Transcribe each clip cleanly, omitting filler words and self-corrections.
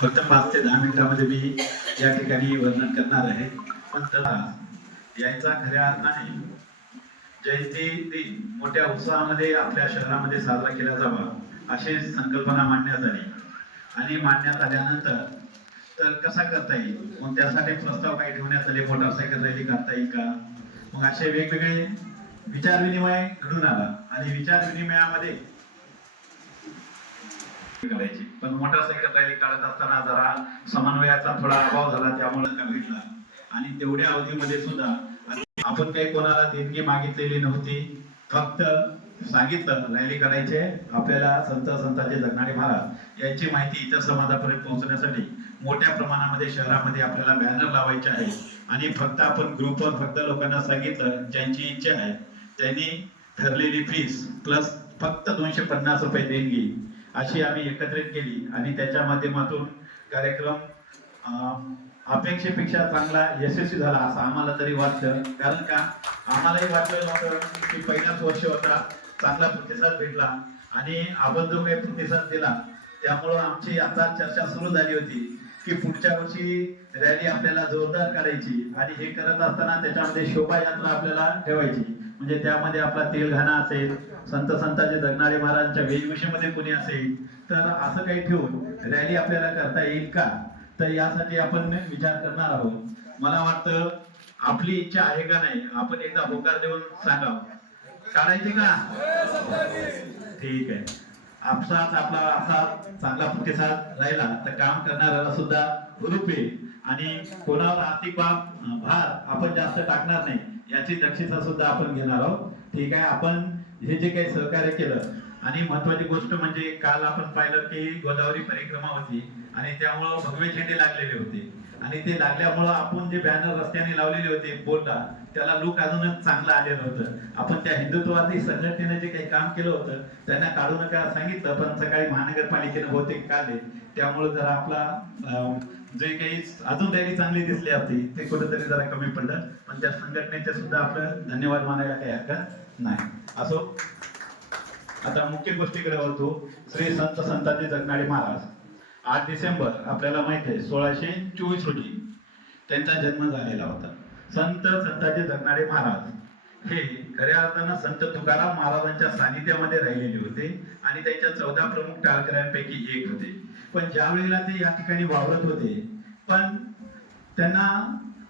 फक्त 5 ते 10 मिनिटांमध्ये मी या ठिकाणी वर्णन करणार आहे. पण त्याला यायचा खऱ्या अर्थाने जयंती दिन मोठ्या उत्साहामध्ये आपल्या शहरामध्ये साजरा केला जावा अशी संकल्पना मांडण्यात आली. आणि मांडण्यात आल्यानंतर तर कसा करता येईल, मग त्यासाठी प्रस्ताव काही ठेवण्यात आले. मोटरसायकल रॅली करता येईल का, मग असे वेगवेगळे विचार विनिमय घडून आला. आणि विचार विनिमयामध्ये करायची, पण मोटरसायकल रॅली काढत असताना जरा समन्वयाचा थोडा अभाव झाला, त्यामुळे का भेटला. आणि तेवढ्या अवधीमध्ये सुद्धा आपण काही कोणाला देणगी मागितलेली नव्हती. फक्त सांगितलं रॅली करायचे आपल्याला, संतांचे जगणारे महाराज यांची माहिती इतर समाजापर्यंत पोहोचण्यासाठी मोठ्या प्रमाणामध्ये शहरामध्ये आपल्याला बॅनर लावायचे आहे. आणि फक्त आपण ग्रुपवर फक्त लोकांना सांगितलं, ज्यांची इच्छा आहे त्यांनी ठरलेली फीस प्लस फक्त 250 रुपये देणगी अशी आम्ही एकत्रित केली. आणि त्याच्या माध्यमातून कार्यक्रम अपेक्षेपेक्षा चांगला यशस्वी झाला असं आम्हाला तरी वाटतं. कारण का आम्हालाही वाटलेलं होतं की पहिलाच वर्ष होता, चांगला प्रतिसाद भेटला. आणि आपण जो काही प्रतिसाद दिला त्यामुळं आमची आता चर्चा सुरू झाली होती की पुढच्या वर्षी रॅली आपल्याला जोरदार करायची. आणि हे करत असताना त्याच्यामध्ये शोभायात्रा आपल्याला ठेवायची. म्हणजे त्यामध्ये आपला तेलघाणा असेल, संतांचे जगणारे महाराजांच्या वेशभूषेमध्ये कोणी असेल, तर असं काही ठेवून रॅली आपल्याला करता येईल का, तर यासाठी आपण विचार करणार आहोत. मला वाटतं आपली इच्छा आहे का नाही, आपण एकदा होकार देऊन सांगावं, काढायचे का? ठीक आहे. आपसात आपला असा चांगला प्रतिसाद राहिला तर काम करणाऱ्याला सुद्धा हुरूप येईल. आणि कोणावर आर्थिक भार आपण जास्त टाकणार नाही याची दक्षता सुद्धा आपण घेणार आहोत. ठीक आहे. आपण हे जे काही सहकार्य केलं, आणि महत्वाची गोष्ट म्हणजे काल आपण पाहिलं की गोदावरी परिक्रमा होती आणि त्यामुळं भगवे झेंडे लागलेले होते. आणि ते लागल्यामुळं आपण जे बॅनर रस्त्याने लावलेले होते बोलता, त्याला लुक अजूनच चांगलं आलेलं होतं. आपण त्या हिंदुत्ववादी संघटनेने जे काही काम केलं होतं त्यांना काढू नका सांगितलं, पण सकाळी महानगरपालिकेनं होते काढले. त्यामुळे जरा आपला जे काही अजून रॅली चांगली दिसली असती ते कुठेतरी जरा कमी पडलं. पण त्या संघटनेचे सुद्धा आपलं धन्यवाद मानायला काही हरकत नाही. असो, आता मुख्य गोष्टीकडे वळतो. श्री संतांचे जगणारे महाराज 8 डिसेंबर आपल्याला माहित आहे 1624 रोजी त्यांचा जन्म झालेला होता. संतांचे जगणारे महाराज हे खऱ्या अर्थानं संत तुकाराम महाराजांच्या सानिध्यामध्ये राहिलेले होते आणि त्यांच्या 14 प्रमुख टाळकऱ्यांपैकी एक होते. पण ज्या वेळेला ते या ठिकाणी वावरत होते, पण त्यांना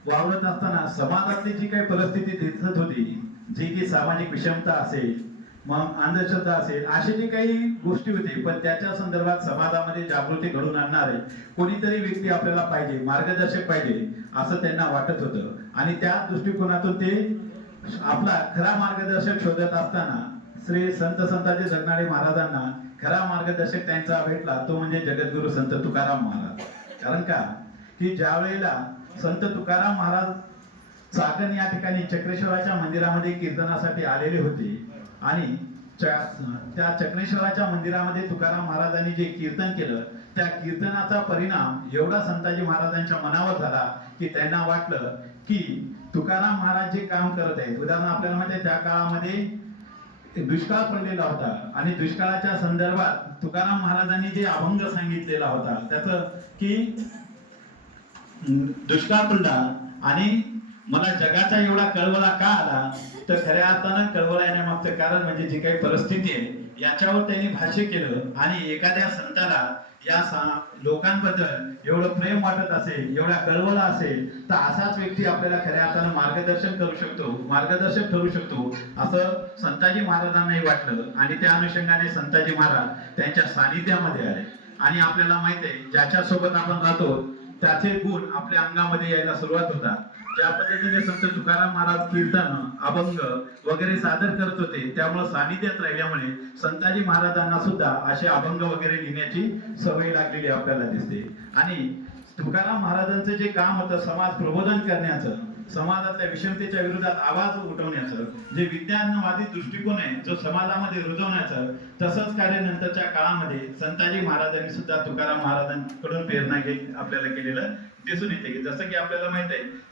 वावरत असताना समाजातली जी काही परिस्थिती दिसत होती, जी की सामाजिक विषमता असेल, मग अंधश्रद्धा असेल, असे जे काही गोष्टी होते, पण त्याच्या संदर्भात समाजामध्ये जागृती घडवून आणणारे कोणीतरी व्यक्ती आपल्याला पाहिजे, मार्गदर्शक पाहिजे असं त्यांना वाटत होतं. आणि त्या दृष्टिकोनातून ते आपला खरा मार्गदर्शक शोधत असताना श्री संतांचे जगणारे महाराजांना खरा मार्गदर्शक त्यांचा भेटला, तो म्हणजे जगद्गुरु संत तुकाराम महाराज. कारण का की ज्या वेळेला संत तुकाराम महाराज चाकण या ठिकाणी चक्रेश्वराच्या मंदिरामध्ये कीर्तनासाठी आलेले होते, आणि त्या चक्रेश्वराच्या मंदिरामध्ये तुकाराम महाराजांनी जे कीर्तन केलं, त्या कीर्तनाचा परिणाम एवढा संताजी महाराजांच्या मनावर झाला की त्यांना वाटलं की तुकाराम महाराज जे काम करत आहेत, उदाहरण आपल्याला माहिती आहे त्या काळामध्ये दुष्काळ पडलेला होता, आणि दुष्काळाच्या संदर्भात तुकाराम महाराजांनी जे अभंग सांगितलेला होता त्याचं की दुष्काळ पडला आणि मला जगाचा एवढा कळवळा का आला, तर खऱ्या अर्थानं कळवळा येण्यामागचं कारण म्हणजे जी काही परिस्थिती आहे याच्यावर त्यांनी भाष्य केलं. आणि एखाद्या संताला या लोकांबद्दल एवढं प्रेम वाटत असेल, एवढा कळवळा असेल, तर असाच व्यक्ती आपल्याला खऱ्या अर्थानं मार्गदर्शन करू शकतो, मार्गदर्शक ठरू शकतो असं संताजी महाराजांनाही वाटलं. आणि त्या अनुषंगाने संताजी महाराज त्यांच्या सानिध्यामध्ये आले. आणि आपल्याला माहित आहे ज्याच्या सोबत आपण राहतो त्याचे गुण आपल्या अंगामध्ये यायला सुरुवात होतात. ज्या पद्धतीने संत तुकाराम महाराज कीर्तन, अभंग वगैरे सादर करत होते, त्यामुळे सानिध्यात राहिल्यामुळे संताजी महाराजांना सुद्धा असे अभंग वगैरे लिहिण्याची सवय लागलेली आपल्याला दिसते. आणि तुकाराम महाराजांचं जे काम होतं समाज प्रबोधन करण्याचं, समाजातल्या विषमतेच्या विरोधात आवाज उठवण्याचं, जे विज्ञानवादी दृष्टिकोन आहे जो समाजामध्ये रुजवण्याचं, तसंच कार्य नंतरच्या काळामध्ये संताजी महाराजांनी सुद्धा तुकाराम महाराजांकडून प्रेरणा घेत आपल्याला केलेलं दिसून येते. की जसं की आपल्याला माहित आहे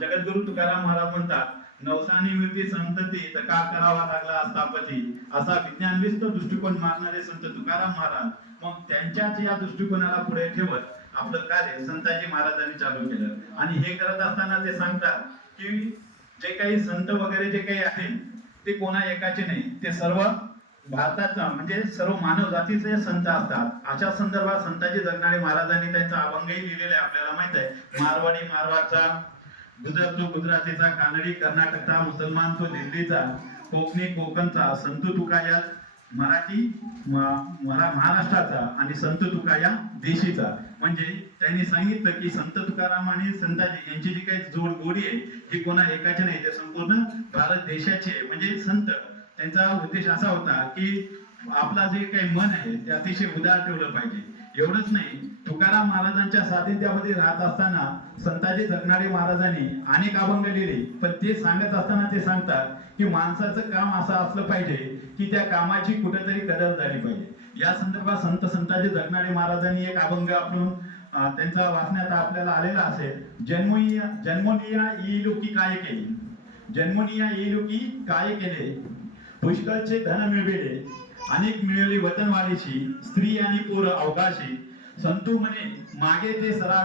जगद्गुरु तुकाराम महाराज म्हणतात, नवसानी विरती संतती तर का करावा लागला स्थापती, असा विज्ञानविस्त दृष्टिकोन मागणारे संत तुकाराम महाराज मग त्यांच्याच या दृष्टिकोनाला पुढे ठेवत आपलं कार्य संताजी महाराजांनी चालू केलं. आणि हे करत असताना ते सांगतात की जे काही संत वगैरे जे काही आहेत ते कोणा एकाचे नाही, ते सर्व भारताचा म्हणजे सर्व मानव जातीचे संत असतात. अशा संदर्भात संताजी जगनाडे महाराजांनी त्यांचा अभंगही लिहिलेला आहे. आपल्याला माहित आहे, मारवाडी मारवाडचा, गुजर तो गुजरातीचा, कानडी कर्नाटकचा, मुसलमान तो दिल्लीचा, कोकणी कोकणचा, संत तुका या मराठी महाराष्ट्राचा आणि संत तुका या देशीचा. म्हणजे त्यांनी सांगितलं की संत तुकाराम आणि संताजी यांची जी काही जोड गोडी आहे ही कोणा एकाची नाही, ते संपूर्ण भारत देशाची आहे. म्हणजे संत त्यांचा उद्देश असा होता की आपला जे काही मन आहे ते अतिशय उदार ठेवलं पाहिजे. एवढंच नाही, तुकाराम महाराजांच्या सानिध्यामध्ये राहत असताना संताजी जगनाडे महाराजांनी अनेक अभंग लिहिले. पण ते सांगत असताना ते सांगतात की माणसाचं काम असं असलं पाहिजे की त्या कामाची कुठेतरी कदर झाली पाहिजे. या संदर्भात संताजी जगनाडे महाराजांनी एक अभंग आपण त्यांचा वाचण्यात आपल्याला आलेला असेल. जन्मोनिया इलोकी काय केले, जन्मोनिया इलोकी काय केले, पुष्कळचे धन मिळविले, अनेक मिळवली वतनवाडीची, स्त्री आणि पोर अवकाशी, संतू म्हणे मागे ते सरावे